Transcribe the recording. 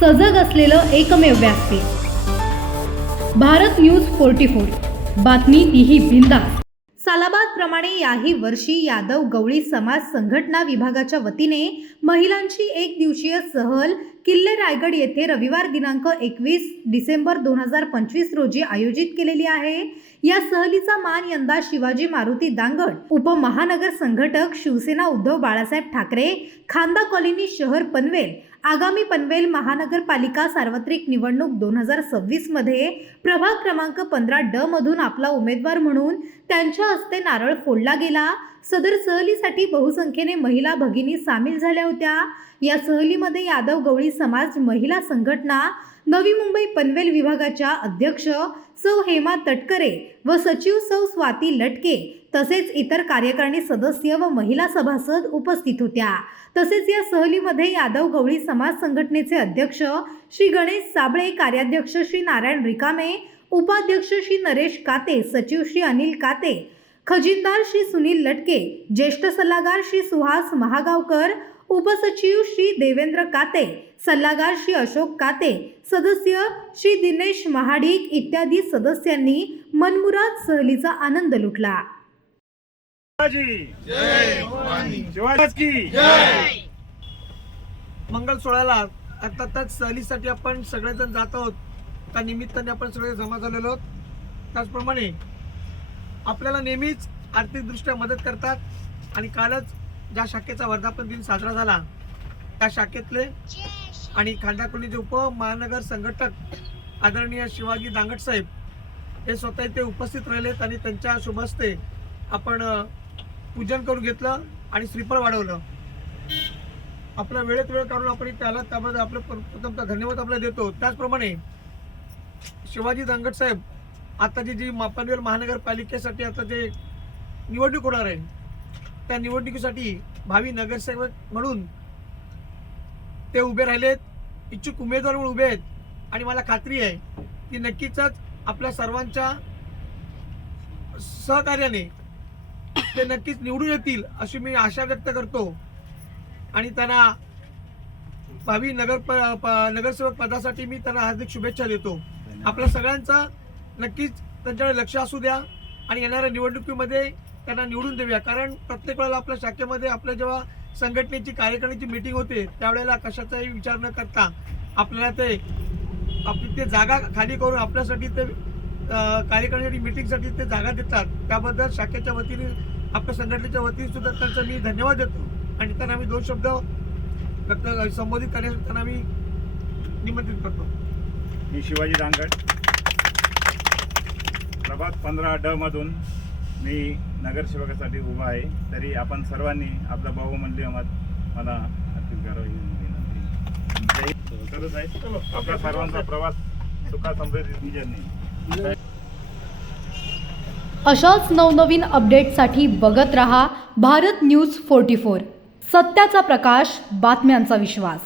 सजग असलेलं एकमेव व्यासपीठ भारत न्यूज 44। बातमी तीही बिनधास्त। सालाबाद प्रमाणे याही वर्षी यादव गवळी समाज संघटना विभागाच्या वतीने महिलांची एक दिवसीय सहल किल्ले रायगड येथे रविवार दिनांक 21 डिसेंबर 2025 रोजी आयोजित केलेली आहे। या सहलीचा मान यंदा शिवाजी मारुती दांगड उपमहानगर संघटक शिवसेना उद्धव बाळासाहेब ठाकरे खांदा कॉलनी शहर पनवेल आगामी पनवेल महानगरपालिका सार्वत्रिक निवडणूक 2026 मध्ये प्रभाग क्रमांक 15D मधून आपला उमेदवार म्हणून त्यांच्या हस्ते नारळ फोडला गेला। सदर सहलीसाठी बहुसंख्येने महिला भगिनी सामील झाल्या होत्या। या सहलीमध्ये यादव गवळी समाज महिला संघटना नवी मुंबई पनवेल विभागाच्या अध्यक्ष सौ हेमा तटकरे व सचिव सौ स्वाती लटके तसेच इतर कार्यकारिणी सदस्य व महिला सभासद उपस्थित होत्या। तसेच या सहलीमध्ये यादव गवळी समाज संघटनेचे अध्यक्ष श्री गणेश साबळे, कार्याध्यक्ष श्री नारायण रिकामे, उपाध्यक्ष श्री नरेश काते, सचिव श्री अनिल काते, खजिनदार श्री सुनील लटके, ज्येष्ठ सल्लागार श्री सुहास महागावकर, उपसचिव श्री देवेंद्र काते, सल्लागार श्री अशोक काते, सदस्य श्री दिनेश महाडिक इत्यादी सदस्यांनी मनमुराद सहलीचा आनंद लुटला। मंगल सोहळ्याला अर्थातच सहलीसाठी आपण सगळेजण जात आहोत। त्या निमित्ताने आपण सगळे जमा झालेलो आहोत। त्याचप्रमाणे आपल्याला नेहमीच आर्थिकदृष्ट्या मदत करतात आणि कालच ज्या शाखेचा वर्धापन दिन साजरा झाला त्या शाखेतले आणि खांदा कॉलनीचे उपमहानगर संघटक आदरणीय शिवाजी दांगड साहेब हे स्वतः इथे उपस्थित राहिलेत आणि त्यांच्या शुभ हस्ते आपण पूजन करून घेतलं आणि श्रीफळ वाढवलं। आपला वेळेत वेळ काढून आपण इथे आलात त्याबद्दल आपलं प्रथमतः धन्यवाद आपल्याला देतो। त्याचप्रमाणे शिवाजी दांगड साहेब आता जी पनवेल महानगरपालिकेसाठी आता जे निवडणूक होणार आहे त्या निवडणुकीसाठी भावी नगरसेवक म्हणून ते उभे राहिलेत, इच्छुक उमेदवार म्हणून उभे आहेत आणि मला खात्री आहे की नक्कीच आपल्या सर्वांच्या सहकार्याने ते नक्कीच निवडून येतील अशी मी आशा व्यक्त करतो आणि त्यांना भावी नगरसेवक पदासाठी मी त्यांना हार्दिक शुभेच्छा देतो। आपल्या सगळ्यांचा नक्कीच त्यांच्याकडे लक्ष असू द्या आणि येणाऱ्या निवडणुकीमध्ये त्यांना निवडून देऊया, कारण प्रत्येक वेळेला आपल्या शाखेमध्ये आपल्या जेव्हा संघटनेची कार्यकारिणीची मीटिंग होते त्यावेळेला कशाचाही विचार न करता आपल्याला आपली ते जागा खाली करून आपल्यासाठी ते कार्यकारिणी मीटिंगसाठी ते जागा देतात। त्याबद्दल शाखेच्या वतीने आपल्या संघटनेच्या वतीने सुद्धा त्यांचा मी धन्यवाद देतो आणि त्यांना मी 2 शब्द संबोधित करण्यासाठी त्यांना मी निमंत्रित करतो। मी शिवाजी दांगड प्रभाग 15D मधून मी नगरसेवकासाठी उभा आहे। तरी आपण सर्वांनी आपला बहुमूल्य मत मला अर्पित करावं ही विनंती करत आहे। आपला सर्वांचा प्रवास सुखा समृद्धीत निजने। अशाच नवनवीन अपडेटसाठी बघत रहा भारत न्यूज 44। सत्याचा प्रकाश, बातम्यांचा विश्वास।